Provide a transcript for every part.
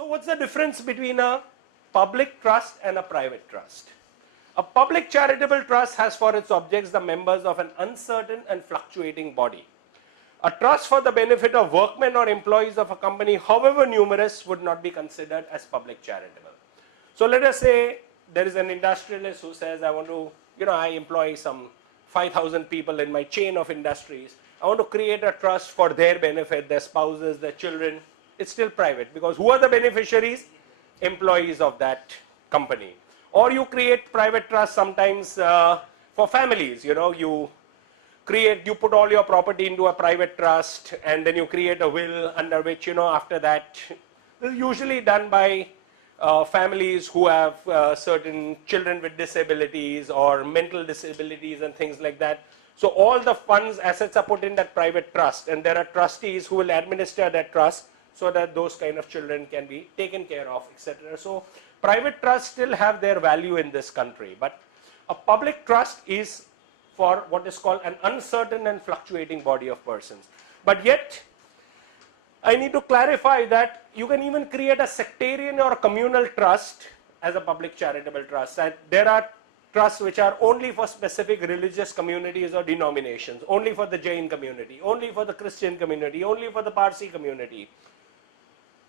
So what's the difference between a public trust and a private trust? A public charitable trust has for its objects the members of an uncertain and fluctuating body. A trust for the benefit of workmen or employees of a company, however numerous, would not be considered as public charitable. So let us say there is an industrialist who says, I want to, I employ some 5,000 people in my chain of industries. I want to create a trust for their benefit, their spouses, their children. It's still private because who are the beneficiaries? Employees of that company. Or you create private trust sometimes for families. You put all your property into a private trust and then you create a will under which, after that, this is usually done by families who have certain children with disabilities or mental disabilities and things like that. So all the funds, assets are put in that private trust and there are trustees who will administer that trust so that those kind of children can be taken care of, etc. So private trusts still have their value in this country, but a public trust is for what is called an uncertain and fluctuating body of persons. But yet, I need to clarify that you can even create a sectarian or a communal trust as a public charitable trust. And there are trusts which are only for specific religious communities or denominations, only for the Jain community, only for the Christian community, only for the Parsi community.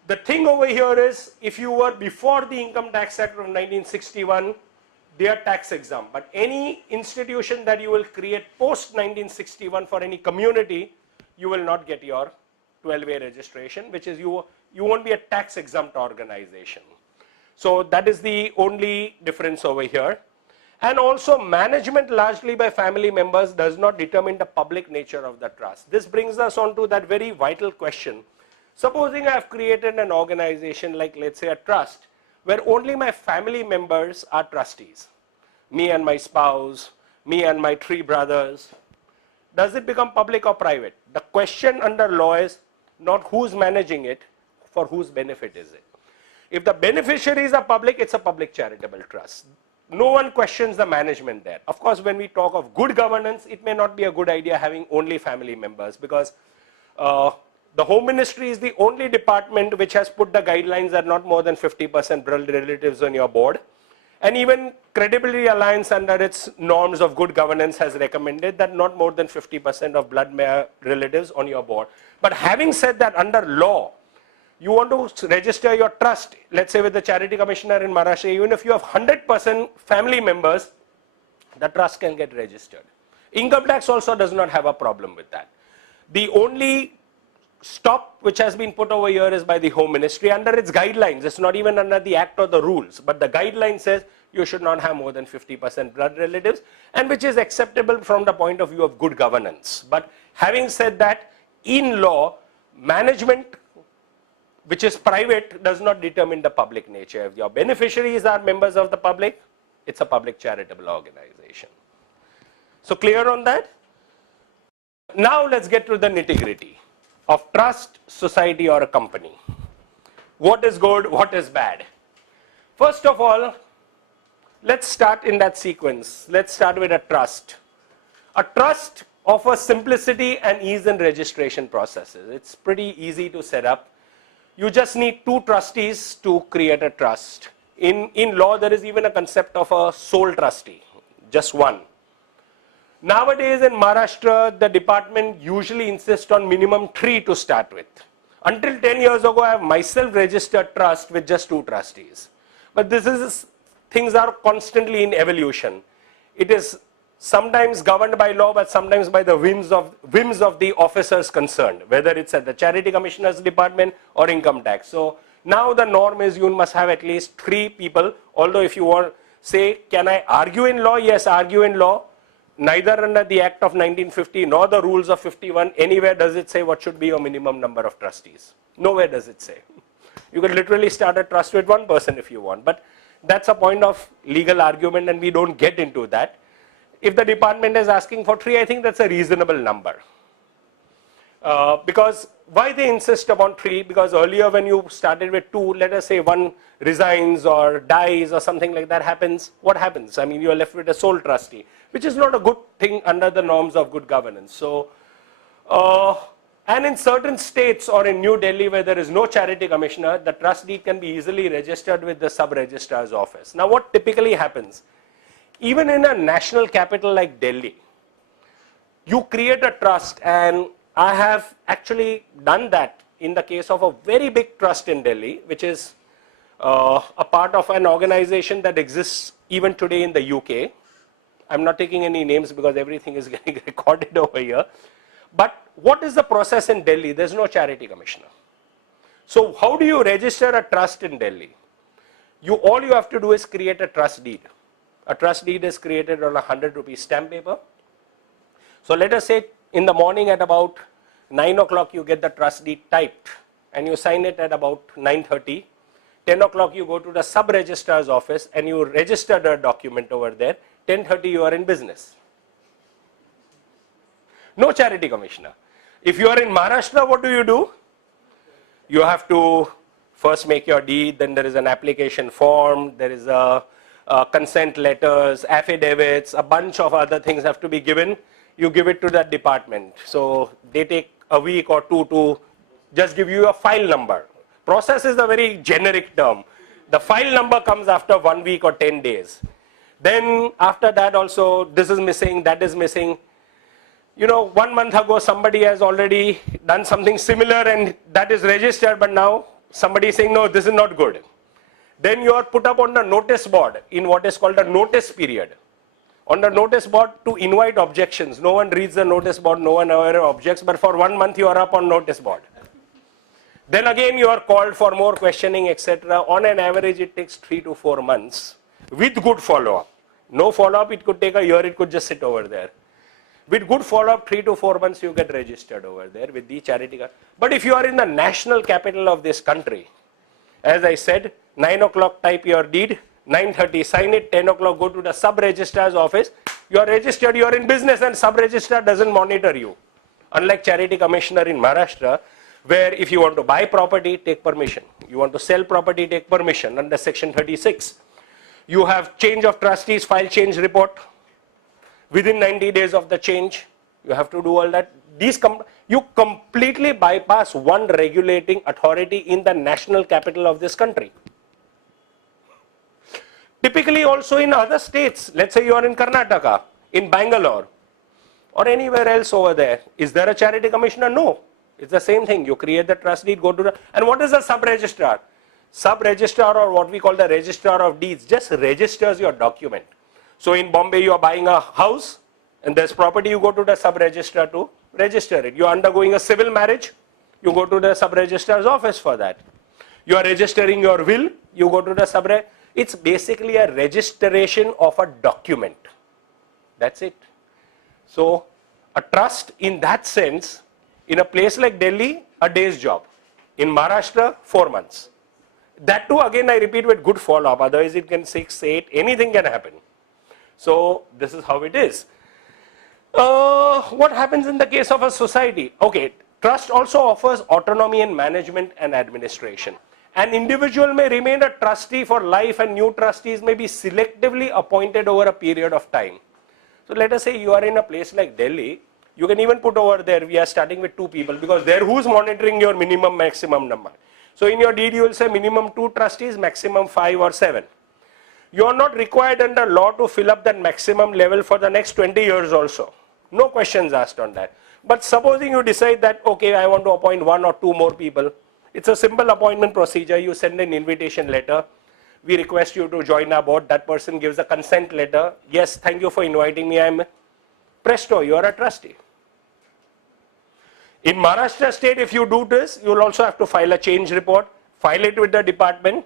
The thing over here is, if you were before the Income Tax Act of 1961, they are tax exempt. But any institution that you will create post 1961 for any community, you will not get your 12A registration, which is you won't be a tax exempt organization. So that is the only difference over here. And also management largely by family members does not determine the public nature of the trust. This brings us on to that very vital question. Supposing I have created an organization like, let's say, a trust, where only my family members are trustees, me and my spouse, me and my 3 brothers. Does it become public or private? The question under law is not who's managing it, for whose benefit is it. If the beneficiaries are public, it's a public charitable trust. No one questions the management there. Of course, when we talk of good governance, it may not be a good idea having only family members because the Home Ministry is the only department which has put the guidelines that not more than 50% blood relatives on your board. And even Credibility Alliance under its norms of good governance has recommended that not more than 50% of blood relatives on your board. But having said that, under law, you want to register your trust, let's say with the Charity Commissioner in Maharashtra, even if you have 100% family members, the trust can get registered. Income tax also does not have a problem with that. The only stop which has been put over here is by the Home Ministry under its guidelines. It's not even under the act or the rules, but the guideline says you should not have more than 50% blood relatives, and which is acceptable from the point of view of good governance. But having said that, in law, management which is private does not determine the public nature. If your beneficiaries are members of the public, it's a public charitable organization. So clear on that? Now let's get to the nitty-gritty of trust, society, or a company. What is good, what is bad? First of all, let's start in that sequence. Let's start with a trust. A trust offers simplicity and ease in registration processes. It's pretty easy to set up. You just need 2 trustees to create a trust. In law, there is even a concept of a sole trustee, just one. Nowadays in Maharashtra, the department usually insists on minimum 3 to start with. Until 10 years ago, I have myself registered trust with just 2 trustees. But things are constantly in evolution. It is sometimes governed by law, but sometimes by the whims of the officers concerned, whether it's at the Charity Commissioner's department or income tax. So now the norm is you must have at least 3 people, although if you want, say, can I argue in law? Yes, argue in law. Neither under the Act of 1950 nor the rules of 51, anywhere does it say what should be your minimum number of trustees. Nowhere does it say. You can literally start a trust with 1 person if you want, but that's a point of legal argument and we don't get into that. If the department is asking for 3, I think that's a reasonable number. Because why they insist upon 3? Because earlier when you started with 2, let us say 1 resigns or dies or something like that happens, what happens? I mean, you are left with a sole trustee, which is not a good thing under the norms of good governance. So And in certain states or in New Delhi where there is no charity commissioner, the trust deed can be easily registered with the sub-registrar's office. Now what typically happens, even in a national capital like Delhi, you create a trust, and I have actually done that in the case of a very big trust in Delhi, which is a part of an organization that exists even today in the UK. I'm not taking any names because everything is getting recorded over here. But what is the process in Delhi? There's no charity commissioner. So how do you register a trust in Delhi? All you have to do is create a trust deed. A trust deed is created on a 100 rupee stamp paper. So let us say in the morning at about 9 o'clock you get the trust deed typed and you sign it at about 9:30. 10 o'clock you go to the sub-registrar's office and you register the document over there. 10:30 you are in business. No charity commissioner. If you are in Maharashtra, what do? You have to first make your deed, then there is an application form, there is a consent letters, affidavits, a bunch of other things have to be given. You give it to that department. So they take a week or two to just give you a file number. Process is a very generic term. The file number comes after 1 week or 10 days. Then after that also, this is missing, that is missing. 1 month ago somebody has already done something similar and that is registered, but now somebody is saying, no, this is not good. Then you are put up on the notice board in what is called a notice period. On the notice board to invite objections. No one reads the notice board, no one ever objects, but for 1 month you are up on notice board. Then again you are called for more questioning, etc. On an average it takes 3 to 4 months with good follow-up. No follow-up, it could take a year, it could just sit over there. With good follow-up, 3 to 4 months you get registered over there with the charity card. But if you are in the national capital of this country, as I said, 9 o'clock type your deed, 9:30 sign it, 10 o'clock go to the sub-registrar's office, you are registered, you are in business, and sub-registrar doesn't monitor you. Unlike charity commissioner in Maharashtra, where if you want to buy property, take permission. You want to sell property, take permission under section 36. You have change of trustees, file change report. Within 90 days of the change, you have to do all that. You completely bypass one regulating authority in the national capital of this country. Typically also in other states, let's say you are in Karnataka, in Bangalore, or anywhere else over there, is there a charity commissioner? No. It's the same thing. You create the trust deed, go to the, and what is a sub-registrar? Sub-registrar, or what we call the registrar of deeds, just registers your document. So in Bombay you are buying a house and there's property, you go to the sub-registrar to register it. You are undergoing a civil marriage, you go to the sub-registrar's office for that. You are registering your will, you go to the sub-registrar. It's basically a registration of a document. That's it. So a trust in that sense, in a place like Delhi, a day's job. In Maharashtra, 4 months. That too, again, I repeat, with good follow-up. Otherwise, it can 6, 8, anything can happen. So this is how it is. What happens in the case of a society? Okay, trust also offers autonomy in management and administration. An individual may remain a trustee for life, and new trustees may be selectively appointed over a period of time. So let us say you are in a place like Delhi. You can even put over there, we are starting with 2 people, because there who's monitoring your minimum maximum number. So in your deed you will say minimum 2 trustees, maximum 5 or 7. You are not required under law to fill up that maximum level for the next 20 years also. No questions asked on that. But supposing you decide that, okay, I want to appoint 1 or 2 more people. It's a simple appointment procedure. You send an invitation letter. We request you to join our board. That person gives a consent letter. Yes, thank you for inviting me. I'm presto, you are a trustee. In Maharashtra state, if you do this, you will also have to file a change report, file it with the department,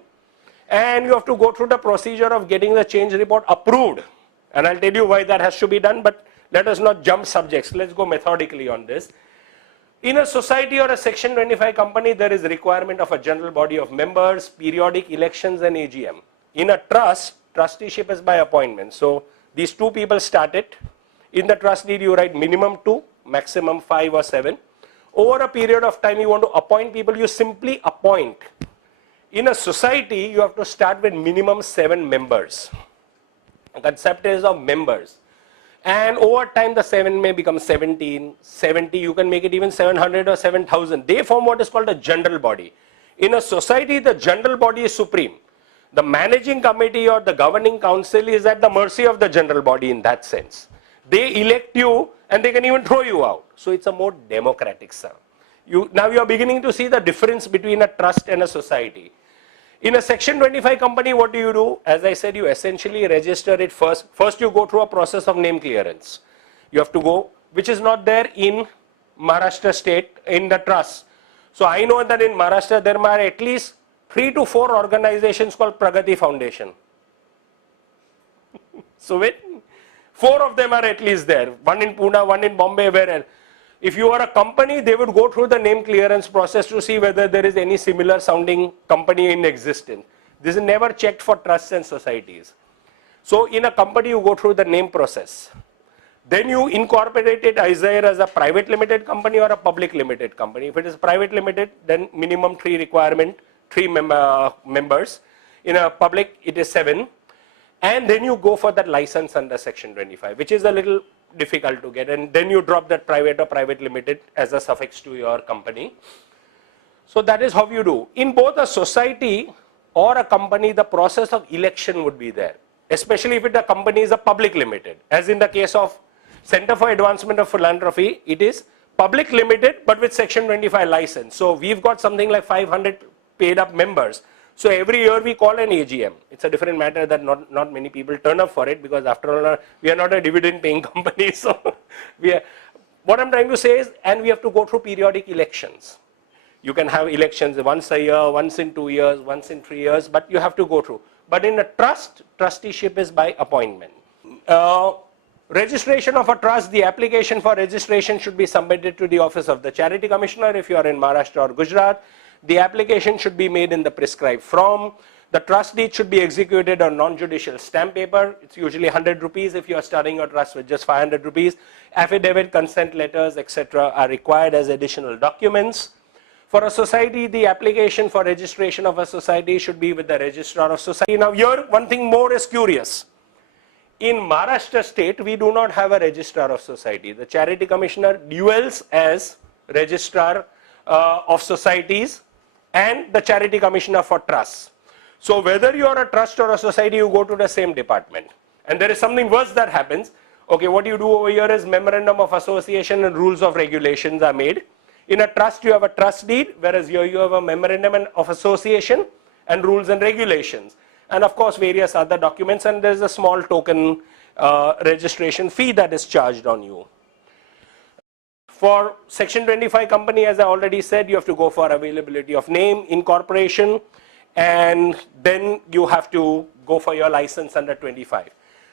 and you have to go through the procedure of getting the change report approved. And I'll tell you why that has to be done, but let us not jump subjects. Let's go methodically on this. In a society or a section 25 company, there is requirement of a general body of members, periodic elections, and AGM. In a trust, trusteeship is by appointment. So these 2 people start it. In the trust deed, you write minimum 2, maximum 5 or 7. Over a period of time, you want to appoint people, you simply appoint. In a society, you have to start with minimum 7 members. The concept is of members. And over time, the 7 may become 17, 70, you can make it even 700 or 7,000. They form what is called a general body. In a society, the general body is supreme. The managing committee or the governing council is at the mercy of the general body in that sense. They elect you and they can even throw you out. So it's a more democratic system. Now you are beginning to see the difference between a trust and a society. In a Section 25 company, what do you do? As I said, you essentially register it first. First, you go through a process of name clearance. You have to go, which is not there in Maharashtra state, in the trust. So I know that in Maharashtra, there are at least 3 to 4 organizations called Pragati Foundation. So 4 of them are at least there. One in Pune, one in Bombay, where if you are a company, they would go through the name clearance process to see whether there is any similar sounding company in existence. This is never checked for trusts and societies. So in a company, you go through the name process. Then you incorporate it either as a private limited company or a public limited company. If it is private limited, then minimum 3 requirement, 3 members. In a public, it is 7. And then you go for that license under Section 25, which is a little difficult to get, and then you drop that private or private limited as a suffix to your company. So that is how you do. In both a society or a company, the process of election would be there, especially if the company is a public limited. As in the case of Center for Advancement of Philanthropy, it is public limited but with Section 25 license. So we've got something like 500 paid up members. So every year we call an AGM. It's a different matter that not many people turn up for it, because after all, we are not a dividend paying company. So what I'm trying to say is, and we have to go through periodic elections. You can have elections once a year, once in 2 years, once in 3 years, but you have to go through. But in a trust, trusteeship is by appointment. Registration of a trust, the application for registration should be submitted to the office of the Charity Commissioner if you are in Maharashtra or Gujarat. The application should be made in the prescribed form. The trust deed should be executed on non-judicial stamp paper. It's usually 100 rupees if you are starting your trust with just 500 rupees. Affidavit, consent letters, etc. are required as additional documents. For a society, the application for registration of a society should be with the registrar of society. Now here, one thing more is curious. In Maharashtra state, we do not have a registrar of society. The Charity Commissioner duels as registrar of societies and the Charity Commissioner for trusts. So whether you are a trust or a society, you go to the same department. And there is something worse that happens. Okay, what you do over here is memorandum of association and rules of regulations are made. In a trust, you have a trust deed, whereas here you have a memorandum of association and rules and regulations. And of course, various other documents, and there is a small token registration fee that is charged on you. For Section 25 company, as I already said, you have to go for availability of name, incorporation, and then you have to go for your license under 25.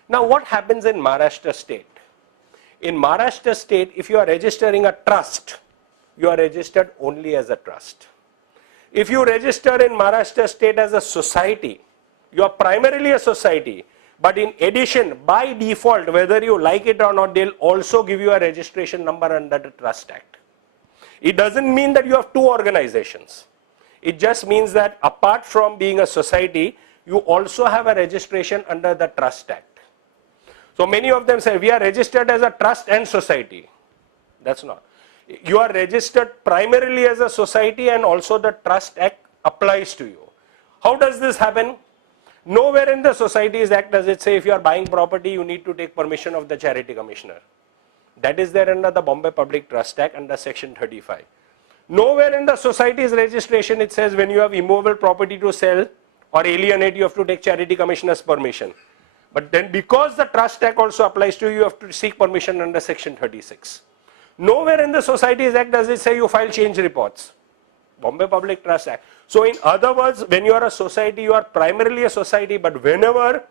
Now, what happens in Maharashtra state? In Maharashtra state, if you are registering a trust, you are registered only as a trust. If you register in Maharashtra state as a society, you are primarily a society. But in addition, by default, whether you like it or not, they'll also give you a registration number under the Trust Act. It doesn't mean that you have 2 organizations. It just means that apart from being a society, you also have a registration under the Trust Act. So many of them say, we are registered as a trust and society. That's not. You are registered primarily as a society, and also the Trust Act applies to you. How does this happen? Nowhere in the Societies Act does it say if you are buying property, you need to take permission of the Charity Commissioner. That is there under the Bombay Public Trust Act under Section 35. Nowhere in the society's registration it says when you have immovable property to sell or alienate, you have to take Charity Commissioner's permission. But then because the Trust Act also applies to you, you have to seek permission under Section 36. Nowhere in the Societies Act does it say you file change reports. Bombay Public Trust Act. So in other words, when you are a society, you are primarily a society, but whenever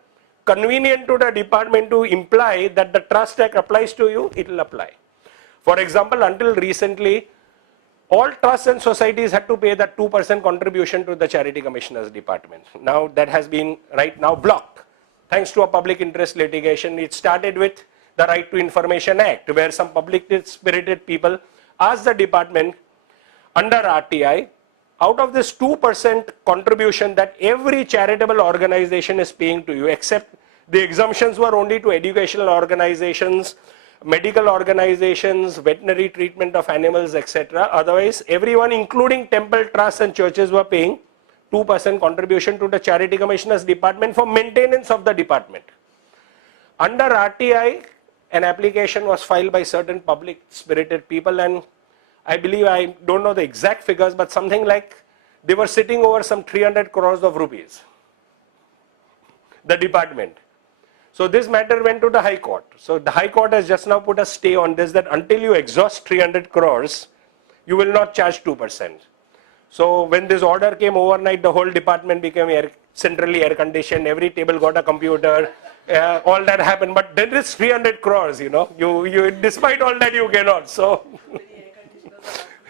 convenient to the department to imply that the Trust Act applies to you, it will apply. For example, until recently, all trusts and societies had to pay that 2% contribution to the Charity Commissioner's department. Now that has been right now blocked. Thanks to a public interest litigation, it started with the Right to Information Act, where some public spirited people asked the department under RTI, out of this 2% contribution that every charitable organization is paying to you, except The exemptions were only to educational organizations, medical organizations, veterinary treatment of animals, etc. Otherwise, everyone, including temple trusts and churches, were paying 2% contribution to the Charity Commissioner's department for maintenance of the department. Under RTI, an application was filed by certain public spirited people, and I believe, I don't know the exact figures, but something like they were sitting over some 300 crores of rupees, the department. So this matter went to the High Court. So the High Court has just now put a stay on this, that until you exhaust 300 crores, you will not charge 2%. So when this order came overnight, the whole department became centrally air conditioned, every table got a computer, all that happened. But then it's 300 crores, you know, you despite all that you cannot. So,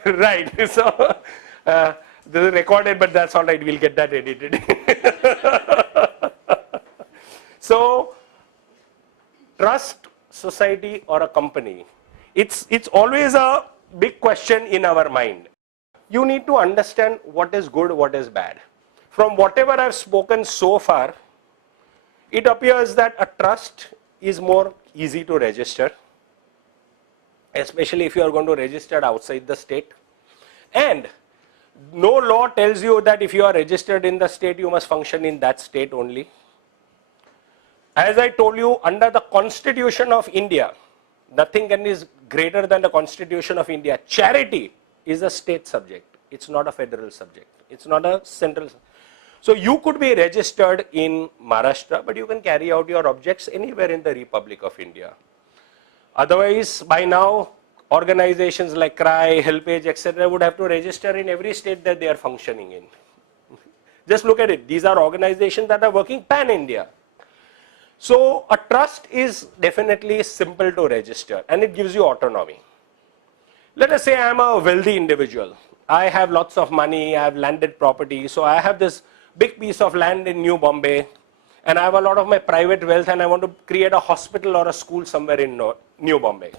right. So this is recorded, but that's all right, we'll get that edited. So, trust, society or a company, it's always a big question in our mind. You need to understand what is good, what is bad. From whatever I've spoken so far, it appears that a trust is more easy to register, especially if you are going to register outside the state. And no law tells you that if you are registered in the state, you must function in that state only. As I told you, under the Constitution of India, nothing is greater than the Constitution of India. Charity is a state subject. It's not a federal subject. It's not a central. So you could be registered in Maharashtra, but you can carry out your objects anywhere in the Republic of India. Otherwise, by now, organizations like CRY, HelpAge, etc. would have to register in every state that they are functioning in. Just look at it. These are organizations that are working pan-India. So a trust is definitely simple to register, and it gives you autonomy. Let us say I am a wealthy individual. I have lots of money, I have landed property, so I have this big piece of land in New Bombay, and I have a lot of my private wealth, and I want to create a hospital or a school somewhere in New Bombay.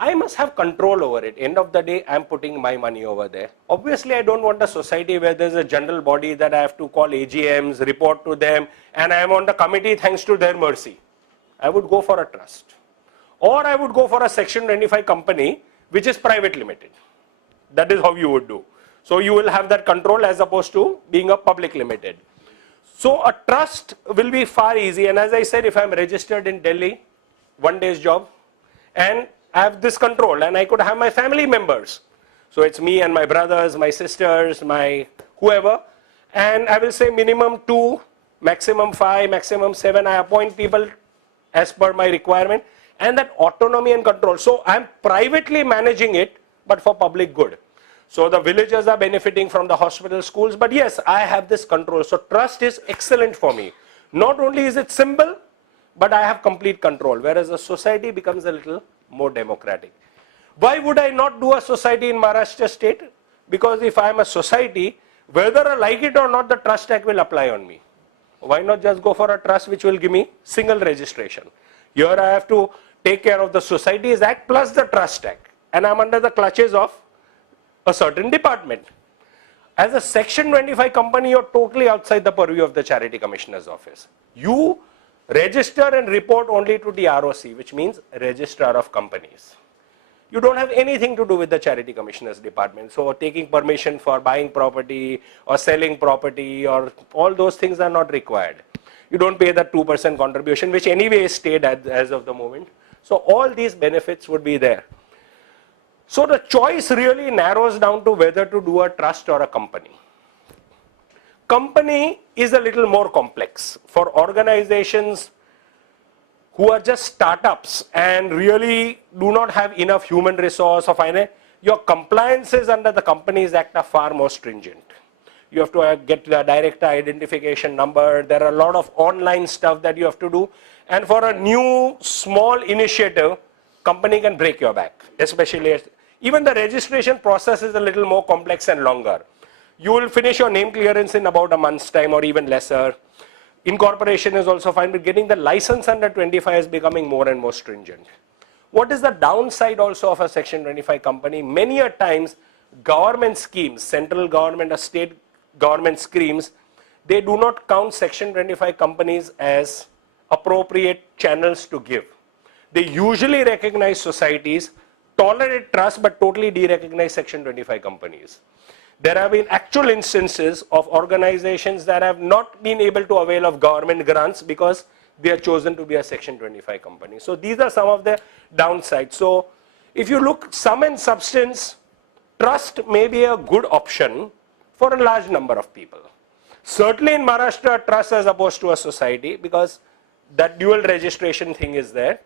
I must have control over it. End of the day, I am putting my money over there. Obviously, I don't want a society where there's a general body that I have to call AGMs, report to them, and I am on the committee thanks to their mercy. I would go for a trust. Or I would go for a Section 25 company, which is private limited. That is how you would do. So you will have that control as opposed to being a public limited. So a trust will be far easy. And as I said, if I'm registered in Delhi, 1 day's job, and I have this control, and I could have my family members. So it's me and my brothers, my sisters, my whoever, and I will say minimum 2, maximum 5, maximum 7. I appoint people as per my requirement, and that autonomy and control. So I'm privately managing it, but for public good. So the villagers are benefiting from the hospital, schools, but yes, I have this control. So trust is excellent for me. Not only is it simple, but I have complete control, whereas a society becomes a little more democratic. Why would I not do a society in Maharashtra state? Because if I am a society, whether I like it or not, the Trust Act will apply on me. Why not just go for a trust which will give me single registration? Here I have to take care of the Societies Act plus the Trust Act, and I am under the clutches of a certain department. As a Section 25 company, you are totally outside the purview of the Charity Commissioner's office. You register and report only to the ROC, which means Registrar of Companies. You don't have anything to do with the Charity Commissioner's department. So taking permission for buying property or selling property or all those things are not required. You don't pay that 2% contribution, which anyway is stayed as of the moment. So all these benefits would be there. So the choice really narrows down to whether to do a trust or a company. Company is a little more complex for organizations who are just startups and really do not have enough human resource or finance. Your compliances under the Companies Act are far more stringent. You have to get the director identification number. There are a lot of online stuff that you have to do. And for a new small initiative, company can break your back, especially even the registration process is a little more complex and longer. You will finish your name clearance in about a month's time or even lesser. Incorporation is also fine, but getting the license under 25 is becoming more and more stringent. What is the downside also of a Section 25 company? Many a times government schemes, central government or state government schemes, they do not count Section 25 companies as appropriate channels to give. They usually recognize societies, tolerate trust, but totally de-recognize Section 25 companies. There have been actual instances of organizations that have not been able to avail of government grants because they are chosen to be a Section 25 company. So these are some of the downsides. So if you look sum and substance, trust may be a good option for a large number of people. Certainly in Maharashtra, trust as opposed to a society, because that dual registration thing is there.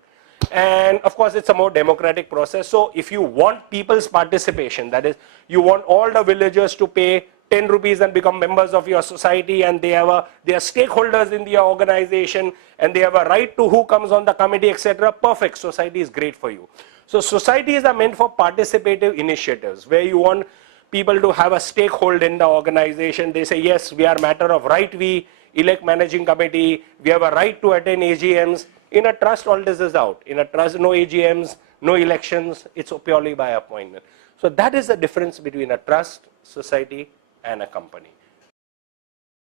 And of course, it's a more democratic process. So if you want people's participation, that is, you want all the villagers to pay 10 rupees and become members of your society, and they are stakeholders in your organization, and they have a right to who comes on the committee, etc. Perfect. Society is great for you. So societies are meant for participative initiatives, where you want people to have a stakehold in the organization. They say, yes, we are matter of right, we elect managing committee, we have a right to attend AGMs. In a trust, all this is out. In a trust, no AGMs, no elections, it's purely by appointment. So that is the difference between a trust, society, and a company.